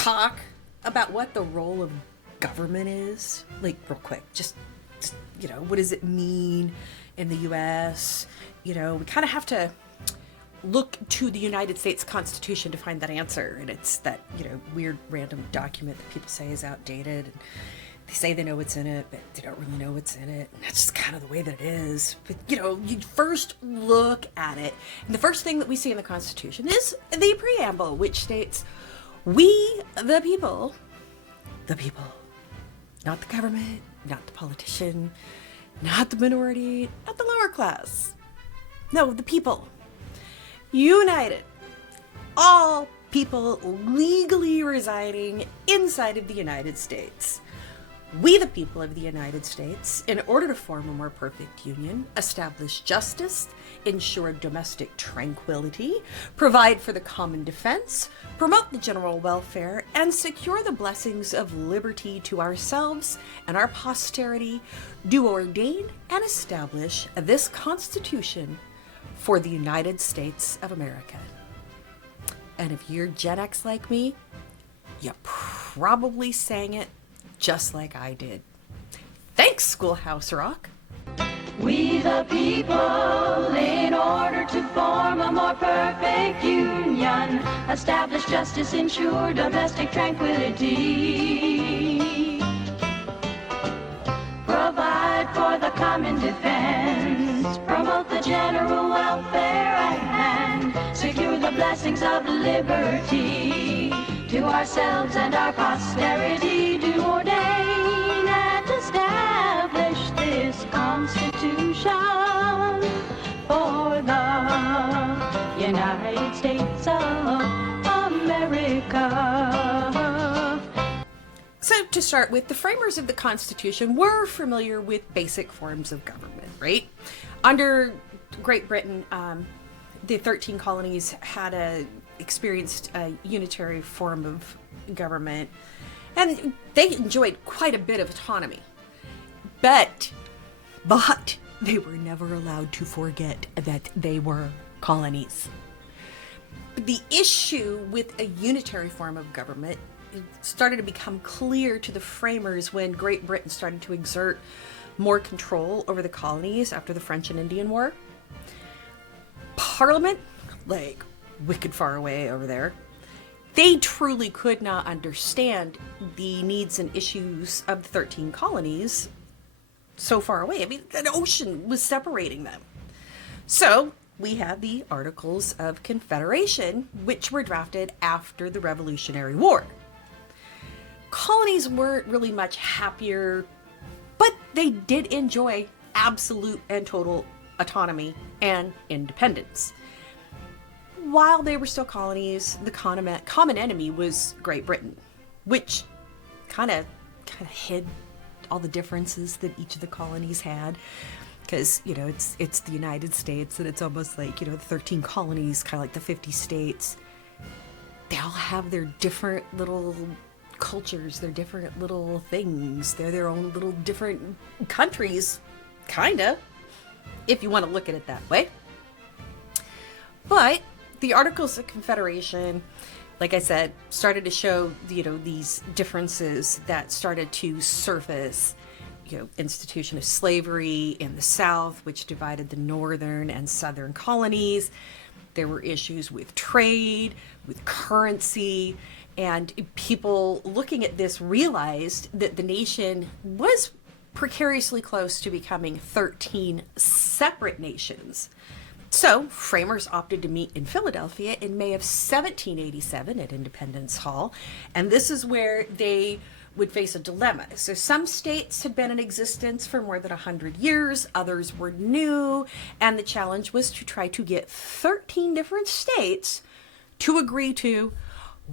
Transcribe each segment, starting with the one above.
talk about what the role of government is? Like, real quick, just what does it mean in the U.S.? We kind of have to look to the United States Constitution to find that answer. And it's that, weird random document that people say is outdated. And they say they know what's in it, but they don't really know what's in it. And that's just kind of the way that it is. But, you first look at it. And the first thing that we see in the Constitution is the preamble, which states, we, the people, not the government, not the politician, not the minority, not the lower class. No, the people. United. All people legally residing inside of the United States. We, the people of the United States, in order to form a more perfect union, establish justice, ensure domestic tranquility, provide for the common defense, promote the general welfare, and secure the blessings of liberty to ourselves and our posterity, do ordain and establish this Constitution for the United States of America. And if you're Gen X like me, you probably sang it just like I did. Thanks, Schoolhouse Rock. We the people, in order to form a more perfect union, establish justice, ensure domestic tranquility, provide for the common defense, promote the general welfare and secure the blessings of liberty to ourselves and our posterity, do ordain and establish this Constitution for the United States of America. So to start with, the framers of the Constitution were familiar with basic forms of government, right? Under Great Britain, the 13 colonies had experienced a unitary form of government, and they enjoyed quite a bit of autonomy. But they were never allowed to forget that they were colonies. The issue with a unitary form of government started to become clear to the framers when Great Britain started to exert more control over the colonies after the French and Indian War. Parliament, like wicked far away over there, they truly could not understand the needs and issues of the 13 colonies so far away. I mean, an ocean was separating them. So we have the Articles of Confederation, which were drafted after the Revolutionary War. Colonies weren't really much happier, but they did enjoy absolute and total autonomy and independence. While they were still colonies, the common enemy was Great Britain, which kind of hid all the differences that each of the colonies had. Because, it's the United States, and it's almost like, the 13 colonies, kind of like the 50 states. They all have their different little cultures, their different little things. They're their own little different countries, kind of, if you want to look at it that way. But the Articles of Confederation, like I said, started to show, these differences that started to surface. Institution of slavery in the South, which divided the northern and southern colonies. There were issues with trade, with currency, and people looking at this realized that the nation was precariously close to becoming 13 separate nations. So, framers opted to meet in Philadelphia in May of 1787 at Independence Hall, and this is where they would face a dilemma. So some states had been in existence for more than 100 years, others were new, and the challenge was to try to get 13 different states to agree to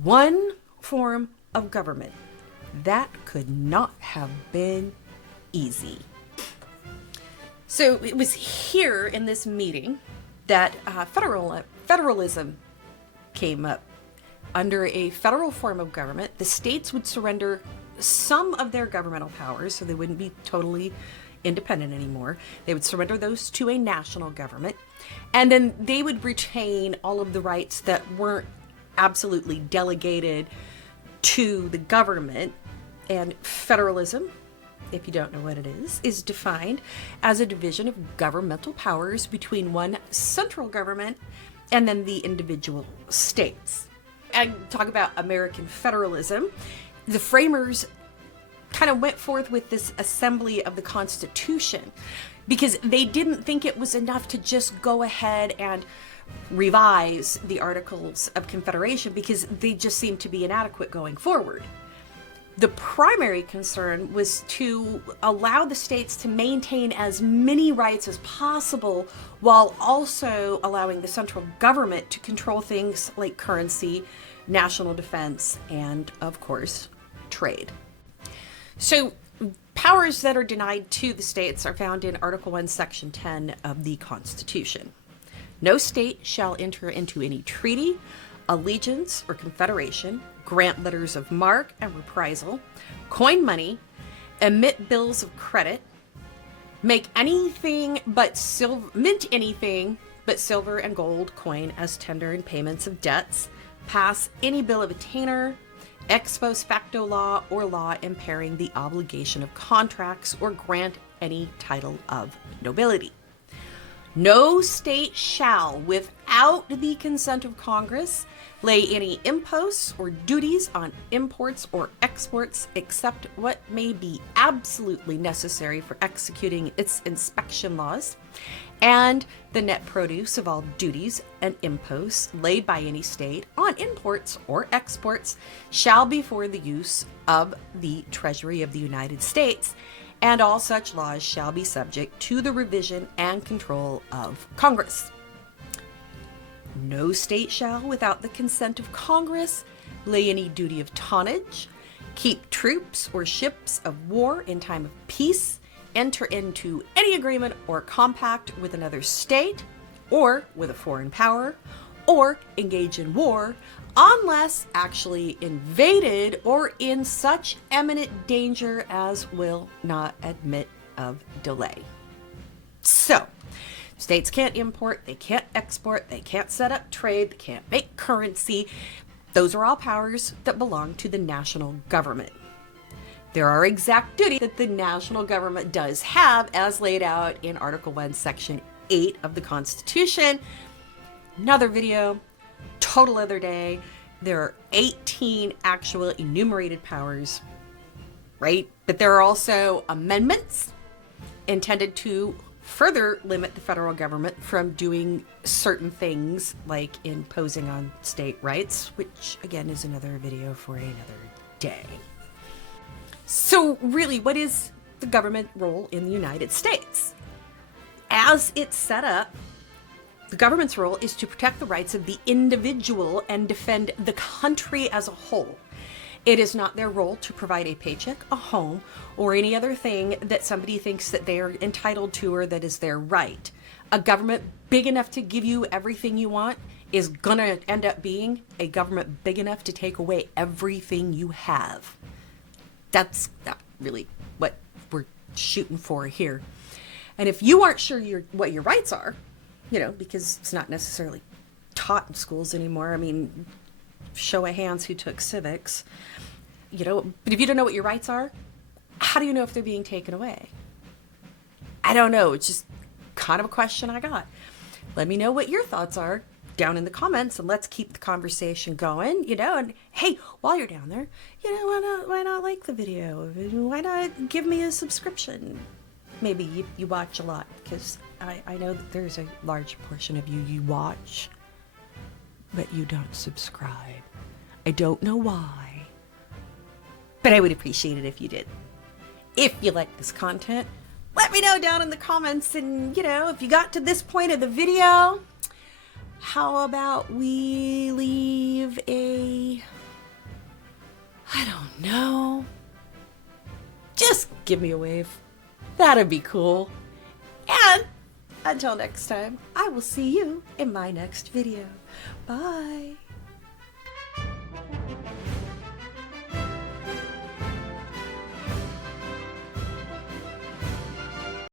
one form of government. That could not have been easy. So it was here in this meeting that federalism came up. Under a federal form of government, the states would surrender some of their governmental powers, so they wouldn't be totally independent anymore. They would surrender those to a national government, and then they would retain all of the rights that weren't absolutely delegated to the government. And federalism, if you don't know what it is defined as a division of governmental powers between one central government and then the individual states. And talk about American federalism. The framers kind of went forth with this assembly of the Constitution because they didn't think it was enough to just go ahead and revise the Articles of Confederation because they just seemed to be inadequate going forward. The primary concern was to allow the states to maintain as many rights as possible while also allowing the central government to control things like currency, national defense, and, of course, trade. So, powers that are denied to the states are found in Article 1, Section 10 of the Constitution. No state shall enter into any treaty, allegiance, or confederation, grant letters of marque and reprisal, coin money, emit bills of credit, make anything but mint anything but silver and gold coin as tender in payments of debts, pass any bill of attainder, ex post facto law or law impairing the obligation of contracts, or grant any title of nobility. No state shall, without the consent of Congress, lay any imposts or duties on imports or exports except what may be absolutely necessary for executing its inspection laws, and the net produce of all duties and imposts laid by any state on imports or exports shall be for the use of the Treasury of the United States, and all such laws shall be subject to the revision and control of Congress. No state shall, without the consent of Congress, lay any duty of tonnage, keep troops or ships of war in time of peace, enter into any agreement or compact with another state, or with a foreign power, or engage in war, unless actually invaded or in such imminent danger as will not admit of delay. So, states can't import, they can't export, they can't set up trade, they can't make currency. Those are all powers that belong to the national government. There are exact duties that the national government does have as laid out in Article 1, Section 8 of the Constitution. Another video, total other day. There are 18 actual enumerated powers, right? But there are also amendments intended to further limit the federal government from doing certain things like imposing on state rights, which again is another video for another day. So really, what is the government role in the United States? As it's set up, the government's role is to protect the rights of the individual and defend the country as a whole. It is not their role to provide a paycheck, a home, or any other thing that somebody thinks that they are entitled to or that is their right. A government big enough to give you everything you want is gonna end up being a government big enough to take away everything you have. That's not really what we're shooting for here. And if you aren't sure what your rights are, because it's not necessarily taught in schools anymore. I mean, show of hands who took civics, but if you don't know what your rights are, how do you know if they're being taken away? I don't know. It's just kind of a question I got. Let me know what your thoughts are down in the comments, and let's keep the conversation going, and hey, while you're down there, why not like the video? Why not give me a subscription? Maybe you watch a lot, because I know that there's a large portion of you watch, but you don't subscribe. I don't know why, but I would appreciate it if you did. If you like this content, let me know down in the comments, and if you got to this point of the video, how about we leave I don't know, just give me a wave. That'd be cool. And until next time, I will see you in my next video. Bye.